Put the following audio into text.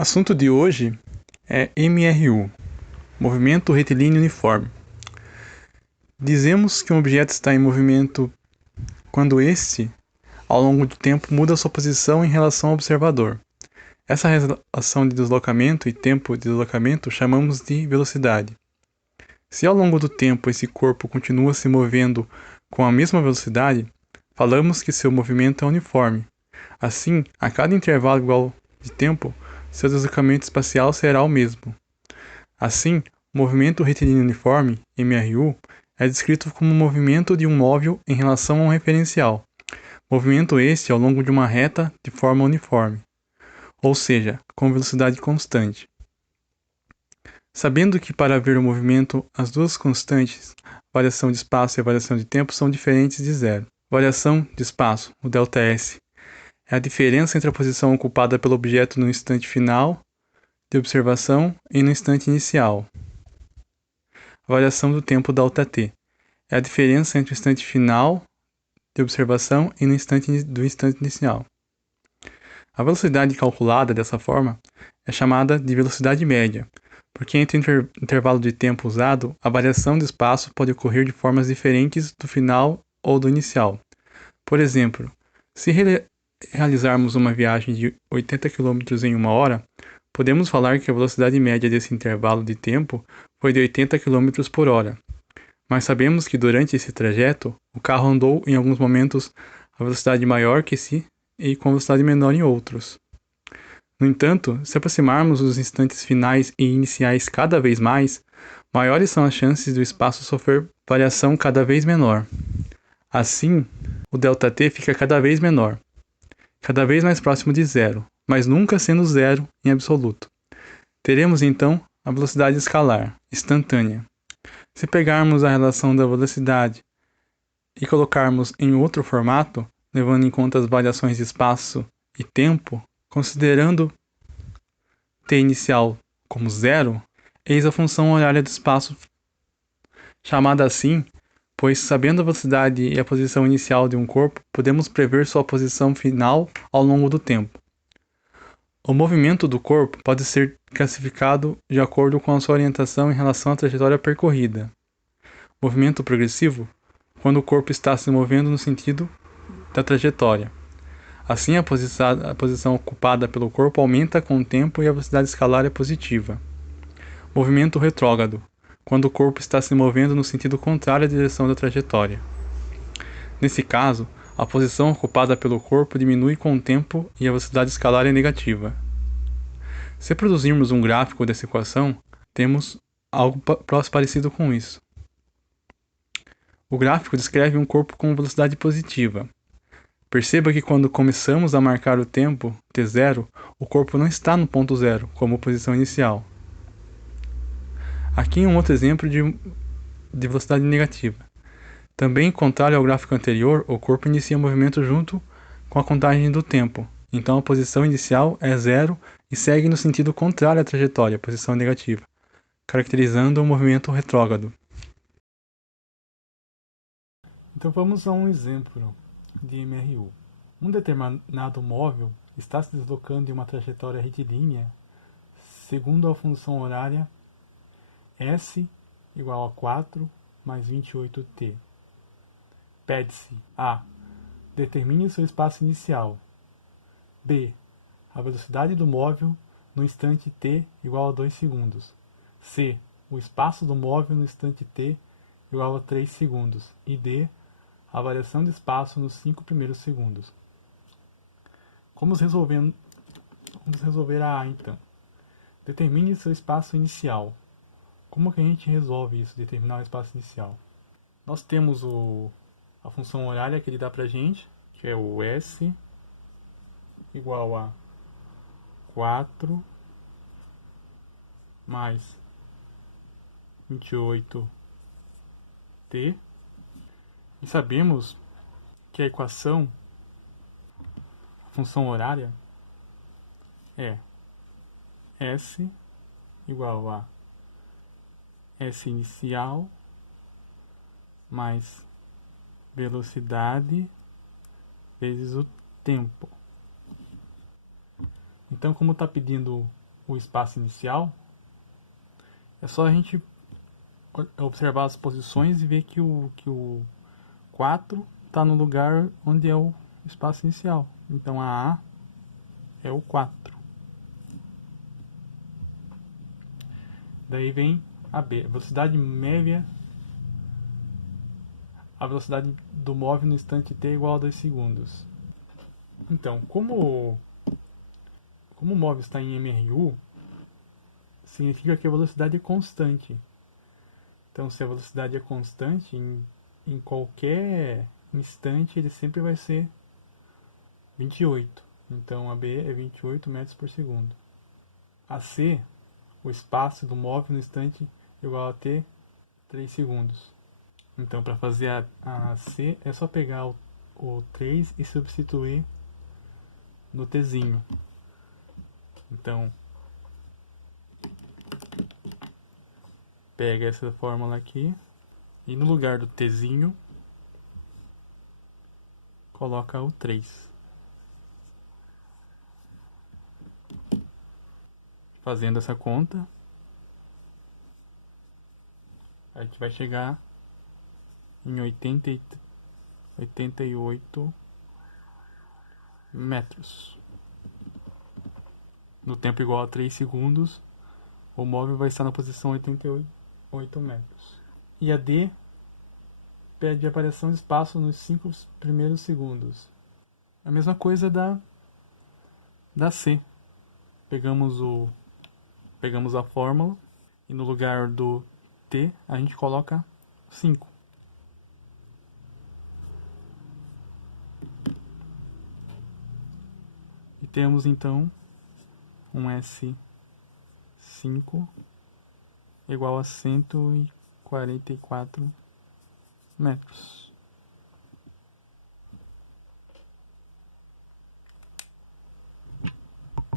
O assunto de hoje é MRU, Movimento Retilíneo Uniforme. Dizemos que um objeto está em movimento quando este, ao longo do tempo, muda sua posição em relação ao observador. Essa relação de deslocamento e tempo de deslocamento chamamos de velocidade. Se ao longo do tempo esse corpo continua se movendo com a mesma velocidade, falamos que seu movimento é uniforme. Assim, a cada intervalo igual de tempo, seu deslocamento espacial será o mesmo. Assim, o movimento retilíneo uniforme, MRU, é descrito como o movimento de um móvel em relação a um referencial. Movimento este ao longo de uma reta de forma uniforme, ou seja, com velocidade constante. Sabendo que para ver o movimento, as duas constantes, variação de espaço e variação de tempo, são diferentes de zero. Variação de espaço, o ΔS, é a diferença entre a posição ocupada pelo objeto no instante final de observação e no instante inicial. A variação do tempo ΔT é a diferença entre o instante final de observação e no instante do instante inicial. A velocidade calculada dessa forma é chamada de velocidade média, porque entre o intervalo de tempo usado, a variação de espaço pode ocorrer de formas diferentes do final ou do inicial. Por exemplo, se realizarmos uma viagem de 80 km em uma hora, podemos falar que a velocidade média desse intervalo de tempo foi de 80 km por hora. Mas sabemos que durante esse trajeto, o carro andou em alguns momentos a velocidade maior que esse e com velocidade menor em outros. No entanto, se aproximarmos os instantes finais e iniciais cada vez mais, maiores são as chances do espaço sofrer variação cada vez menor. Assim, o ΔT fica cada vez menor, cada vez mais próximo de zero, mas nunca sendo zero em absoluto. Teremos então a velocidade escalar, instantânea. Se pegarmos a relação da velocidade e colocarmos em outro formato, levando em conta as variações de espaço e tempo, considerando t inicial como zero, eis a função horária do espaço, chamada assim, pois sabendo a velocidade e a posição inicial de um corpo, podemos prever sua posição final ao longo do tempo. O movimento do corpo pode ser classificado de acordo com a sua orientação em relação à trajetória percorrida. Movimento progressivo, quando o corpo está se movendo no sentido da trajetória. Assim, a posição ocupada pelo corpo aumenta com o tempo e a velocidade escalar é positiva. Movimento retrógrado, quando o corpo está se movendo no sentido contrário à direção da trajetória. Nesse caso, a posição ocupada pelo corpo diminui com o tempo e a velocidade escalar é negativa. Se produzirmos um gráfico dessa equação, temos algo parecido com isso. O gráfico descreve um corpo com velocidade positiva. Perceba que quando começamos a marcar o tempo, t0, o corpo não está no ponto zero, como posição inicial. Aqui um outro exemplo de velocidade negativa. Também, contrário ao gráfico anterior, o corpo inicia o movimento junto com a contagem do tempo. Então a posição inicial é zero e segue no sentido contrário à trajetória, posição negativa, caracterizando o movimento retrógrado. Então vamos a um exemplo de MRU. Um determinado móvel está se deslocando em uma trajetória retilínea segundo a função horária S igual a 4 mais 28t. Pede-se a. Determine seu espaço inicial. B. A velocidade do móvel no instante t igual a 2 segundos. C. O espaço do móvel no instante t igual a 3 segundos. E D. A variação de espaço nos 5 primeiros segundos. Vamos resolver a A então. Determine seu espaço inicial. Como que a gente resolve isso, determinar o espaço inicial? Nós temos a função horária que ele dá pra gente, que é o S igual a 4 mais 28t. E sabemos que a equação, a função horária, é S igual a S inicial mais velocidade vezes o tempo. Então, como está pedindo o espaço inicial, é só a gente observar as posições e ver que o 4 está no lugar onde é o espaço inicial. Então a A é o 4. Daí vem a B, velocidade média. A velocidade do móvel no instante t é igual a 2 segundos. Então, como o móvel está em MRU, significa que a velocidade é constante. Então, se a velocidade é constante, em qualquer instante ele sempre vai ser 28. Então, a B é 28 metros por segundo. A C, o espaço do móvel no instante igual a t, 3 segundos. Então, para fazer a C, é só pegar o 3 e substituir no tzinho. Então, pega essa fórmula aqui e no lugar do tzinho, coloca o 3. Fazendo essa conta, a gente vai chegar em 88 metros. No tempo igual a 3 segundos, o móvel vai estar na posição 88 metros. E a D pede a variação de espaço nos 5 primeiros segundos. A mesma coisa da C. Pegamos a fórmula e no lugar do T a gente coloca 5. E temos então um S5 igual a 144 metros.